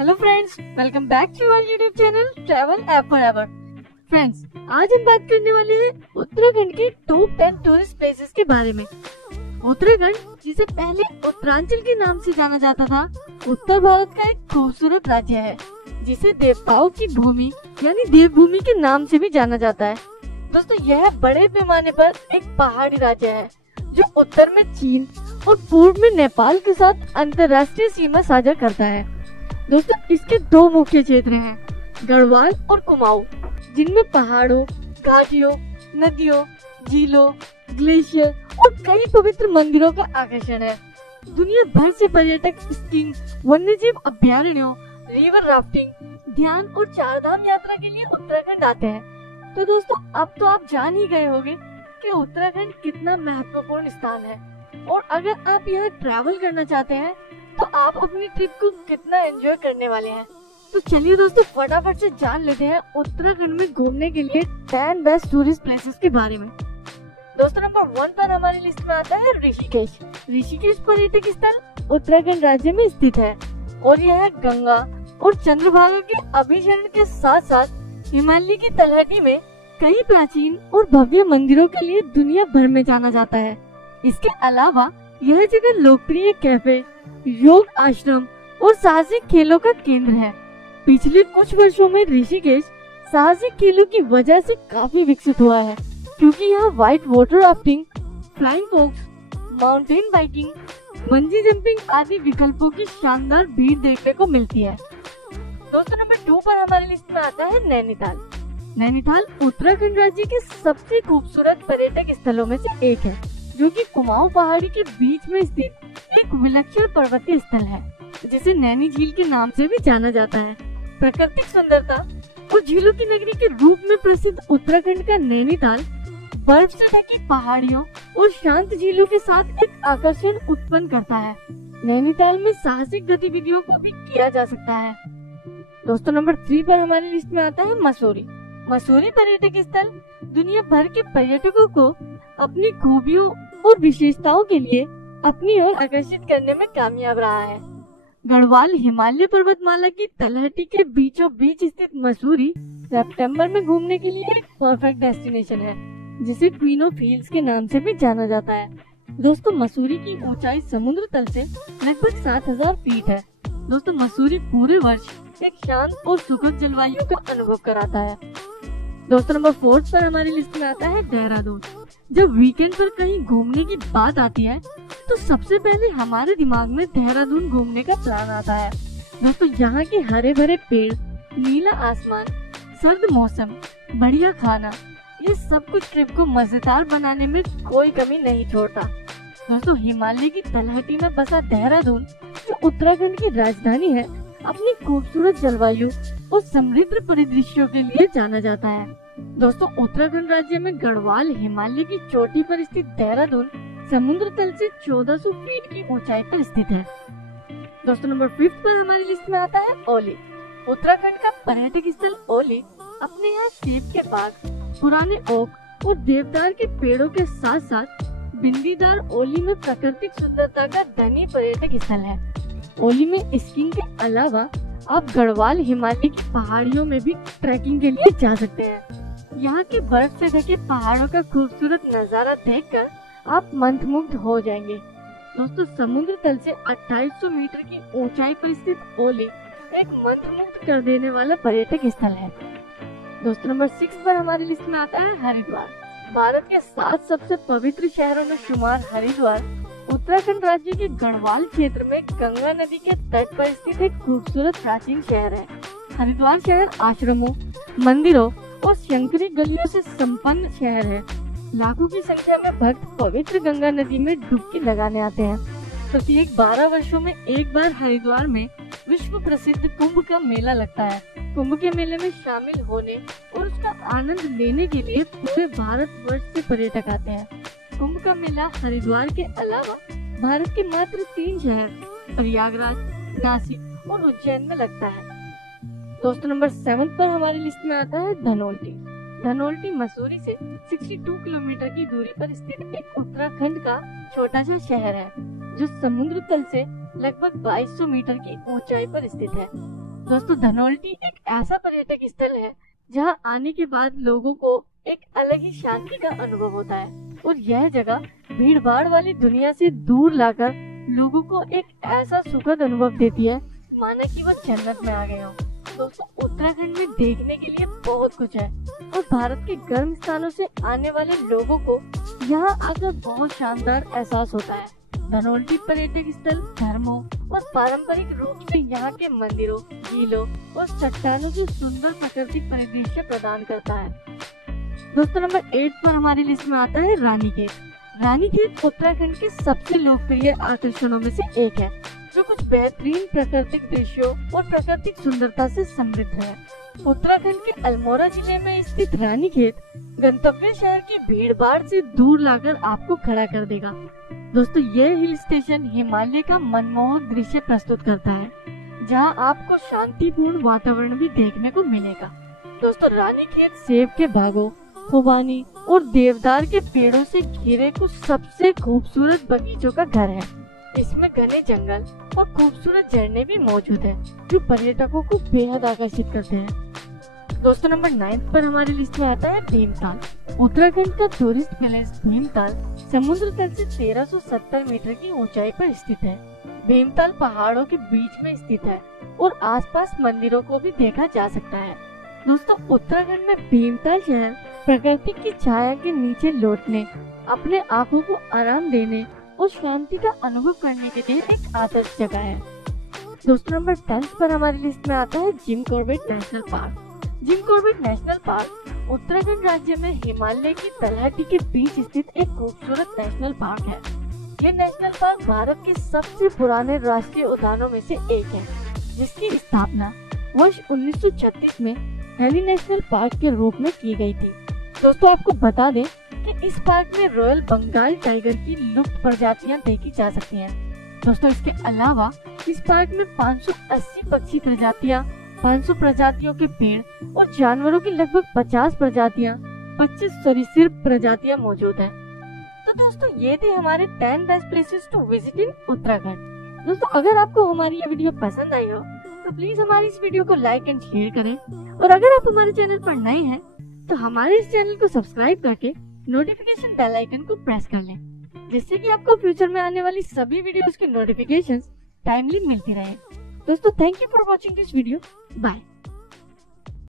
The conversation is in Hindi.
Hello friends, welcome back to our YouTube channel travel app forever. Friends, आज हम बात करने वाले हैं उत्तराखंड के टॉप 10 टूरिस्ट प्लेसेस के बारे में। उत्तराखंड, जिसे पहले उत्तरांचल के नाम से जाना जाता था, उत्तर भारत का एक खूबसूरत राज्य है जिसे देवताओं की भूमि यानी देवभूमि के नाम से भी जाना जाता है। दोस्तों, यह बड़े पैमाने पर एक पहाड़ी राज्य है जो उत्तर में चीन और पूर्व में नेपाल के साथ अंतर्राष्ट्रीय सीमा साझा करता है। दोस्तों, इसके दो मुख्य क्षेत्र हैं, गढ़वाल और कुमाऊं, जिनमें पहाड़ों, घाटियों, नदियों, झीलों, ग्लेशियर और कई पवित्र मंदिरों का आकर्षण है। दुनिया भर से पर्यटक स्कीइंग, वन्यजीव अभ्यारण्यों, रिवर राफ्टिंग, ध्यान और चारधाम यात्रा के लिए उत्तराखंड आते हैं। तो दोस्तों, अब तो आप जान ही गए होंगे कि उत्तराखंड कितना महत्वपूर्ण स्थान है, और अगर आप यहाँ ट्रैवल करना चाहते हैं तो आप अपनी ट्रिप को कितना एंजॉय करने वाले हैं। तो चलिए दोस्तों, फटाफट से जान लेते हैं उत्तराखंड में घूमने के लिए 10 बेस्ट टूरिस्ट प्लेसेस के बारे में। दोस्तों, नंबर 1 पर हमारी लिस्ट में आता है ऋषिकेश। ऋषिकेश पर्यटक स्थल उत्तराखंड राज्य में स्थित है और यह गंगा और चंद्रभागा के अभिशरण के साथ साथ हिमालय की तलहटी में कई प्राचीन और भव्य मंदिरों के लिए दुनिया भर में जाना जाता है। इसके अलावा यह जगह लोकप्रिय कैफे, योग आश्रम और साहसिक खेलों का केंद्र है। पिछले कुछ वर्षों में ऋषिकेश साहसिक खेलों की वजह से काफी विकसित हुआ है, क्योंकि यहाँ white water rafting, flying fox, mountain biking, bungee jumping आदि विकल्पों की शानदार भीड़ देखने को मिलती है। दोस्तों, नंबर 2 पर हमारी लिस्ट में आता है नैनीताल। नैनीताल उत्तराखंड राज्य के सबसे खूबसूरत पर्यटक स्थलों में से एक है, जो कि कुमाऊं पहाड़ी के बीच में स्थित एक विलक्षण पर्वतीय स्थल है, जिसे नैनी झील के नाम से भी जाना जाता है। प्राकृतिक सुंदरता और झीलों की नगरी के रूप में प्रसिद्ध उत्तराखंड का नैनीताल बर्फ से ढकी पहाड़ियों और शांत झीलों के साथ एक आकर्षण उत्पन्न करता है। नैनीताल में साहसिक गतिविधियों को भी किया जा सकता है। दोस्तों, नंबर 3 पर हमारी लिस्ट में आता है मसूरी। मसूरी पर्यटक स्थल दुनिया भर के पर्यटकों को अपनी खूबियों और विशेषताओं के लिए अपनी ओर आकर्षित करने में कामयाब रहा है। गढ़वाल हिमालय पर्वतमाला की तलहटी के बीचों बीच स्थित मसूरी सितंबर में घूमने के लिए एक परफेक्ट डेस्टिनेशन है, जिसे क्वीन ऑफ हिल्स के नाम से भी जाना जाता है। दोस्तों, मसूरी की ऊंचाई समुद्र तल से लगभग 7000 फीट है। दोस्तों, मसूरी पूरे वर्ष एक शांत और सुखद जलवायु का अनुभव कराता है। दोस्तों, नंबर 4 पर हमारी लिस्ट में आता है देहरादून। जब वीकेंड पर कहीं घूमने की बात आती है तो सबसे पहले हमारे दिमाग में देहरादून घूमने का प्लान आता है। दोस्तों, यहाँ के हरे भरे पेड़, नीला आसमान, सर्द मौसम, बढ़िया खाना, ये सब कुछ ट्रिप को मजेदार बनाने में कोई कमी नहीं छोड़ता। दोस्तों, हिमालय की तलहटी में बसा देहरादून, जो उत्तराखंड की राजधानी है, अपनी खूबसूरत जलवायु और समृद्ध परिदृश्यों के लिए जाना जाता है। दोस्तों, उत्तराखंड राज्य में गढ़वाल हिमालय की चोटी पर स्थित देहरादून समुद्र तल से 1400 फीट की ऊंचाई पर स्थित है। दोस्तों, नंबर 5 पर हमारी लिस्ट में आता है ओली। उत्तराखंड का पर्यटक स्थल ओली अपने यहाँ सेब के बाग, पुराने ओक और देवदार के पेड़ों के साथ साथ बिंदीदार ओली में प्राकृतिक सुंदरता का धनी पर्यटक स्थल है। ओली में स्कीइंग के अलावा आप गढ़वाल हिमालय की पहाड़ियों में भी ट्रैकिंग के लिए जा सकते हैं। यहाँ के बर्फ से ढके पहाड़ों का खूबसूरत नजारा देखकर आप मंत्रमुग्ध हो जाएंगे। दोस्तों, समुद्र तल से 2800 मीटर की ऊंचाई पर स्थित ओली एक मंत्रमुग्ध कर देने वाला पर्यटक स्थल है। दोस्तों, नंबर 6 पर हमारी लिस्ट में आता है हरिद्वार। भारत के 7 सबसे पवित्र शहरों में शुमार हरिद्वार उत्तराखंड राज्य के गढ़वाल क्षेत्र में गंगा नदी के तट पर स्थित एक खूबसूरत प्राचीन शहर है। हरिद्वार शहर आश्रमों, मंदिरों और शंकरी गलियों से संपन्न शहर है। लाखों की संख्या में भक्त पवित्र गंगा नदी में डुबकी लगाने आते हैं। प्रत्येक 12 वर्षों में एक बार हरिद्वार में विश्व प्रसिद्ध कुंभ का मेला लगता है। कुंभ के मेले में शामिल होने और उसका आनंद लेने के लिए पूरे भारत वर्ष से पर्यटक आते हैं। कुंभ का मेला हरिद्वार के अलावा भारत के मात्र 3 शहर प्रयागराज, नासिक और उज्जैन में लगता है। दोस्तों, नंबर 7 पर हमारी लिस्ट में आता है धनोल्टी। धनोल्टी मसूरी से 62 किलोमीटर की दूरी पर स्थित एक उत्तराखंड का छोटा सा शहर है, जो समुद्र तल से लगभग 2200 मीटर की ऊंचाई पर स्थित है। दोस्तों, धनौल्टी एक ऐसा पर्यटक स्थल है जहां आने के बाद लोगों को एक अलग ही शांति का अनुभव होता है और यह जगह भीड़ भाड़ वाली दुनिया से दूर लाकर लोगों को एक ऐसा सुखद अनुभव देती है माना कि वो जन्नत में आ गए हो। दोस्तों, उत्तराखंड में देखने के लिए बहुत कुछ है और भारत के गर्म स्थानों से आने वाले लोगों को यहाँ आकर बहुत शानदार एहसास होता है। धनौल्टी पर्यटक स्थल धर्मों और पारंपरिक रूप से यहाँ के मंदिरों, झीलों और चट्टानों की सुंदर प्राकृतिक परिदृश्य प्रदान करता है। दोस्तों, नंबर 8 पर हमारी लिस्ट में आता है रानीखेत। रानीखेत उत्तराखंड के सबसे लोकप्रिय आकर्षणों में से एक है, जो कुछ बेहतरीन प्राकृतिक दृश्यों और प्राकृतिक सुंदरता से समृद्ध है। उत्तराखंड के अल्मोड़ा जिले में स्थित रानीखेत गंतव्य शहर की भीड़ भाड़ से दूर लाकर आपको खड़ा कर देगा। दोस्तों, यह हिल स्टेशन हिमालय का मनमोहक दृश्य प्रस्तुत करता है, जहां आपको शांतिपूर्ण वातावरण भी देखने को मिलेगा। दोस्तों, रानीखेत सेब के बागों, खुबानी और देवदार के पेड़ों से घिरे कुछ सबसे खूबसूरत बगीचों का घर है। इसमें घने जंगल और खूबसूरत झरने भी मौजूद हैं, जो पर्यटकों को बेहद आकर्षित करते हैं। दोस्तों, नंबर 9 पर हमारी लिस्ट में आता है भीमताल। उत्तराखंड का टूरिस्ट पैलेस भीमताल समुद्र तल से 1370 मीटर की ऊंचाई पर स्थित है। भीमताल पहाड़ों के बीच में स्थित है और आसपास मंदिरों को भी देखा जा सकता है। दोस्तों, उत्तराखंड में भीमताल शहर प्रकृति की छाया के नीचे लौटने, अपने आंखों को आराम देने और शांति का अनुभव करने के लिए एक आदर्श जगह है। दोस्तों, नंबर 10 पर हमारी लिस्ट में आता है Jim Corbett national park. Jim Corbett national park Uttarakhand राज्य में हिमालय की तलहटी के बीच स्थित एक खूबसूरत नेशनल पार्क है। ये नेशनल पार्क भारत के सबसे पुराने राष्ट्रीय उद्यानों में से एक है, जिसकी स्थापना वर्ष 1936 में हेली नेशनल पार्क के रूप में की गई थी। दोस्तों, आपको बता दें कि इस पार्क में रॉयल बंगाल टाइगर की लुप्त प्रजातियां देखी जा सकती हैं। दोस्तों, इसके अलावा इस पार्क में 580 पक्षी प्रजातियां, 500 प्रजातियों के पेड़ और जानवरों की लगभग 50 प्रजातियां, 25 सरीसृप प्रजातियां मौजूद हैं। तो दोस्तों, ये थे हमारे 10 best places to visit in Uttarakhand. दोस्तों, अगर आपको हमारी ये वीडियो पसंद आई हो तो प्लीज हमारी इस वीडियो को लाइक एंड शेयर करें, और अगर आप हमारे चैनल पर नए हैं तो हमारे इस चैनल को सब्सक्राइब करके नोटिफिकेशन बेल आइकन को प्रेस कर लें, जिससे कि आपको फ्यूचर में आने वाली सभी वीडियोस की नोटिफिकेशंस टाइमली मिलती रहे। दोस्तों, thank you for watching this video. Bye.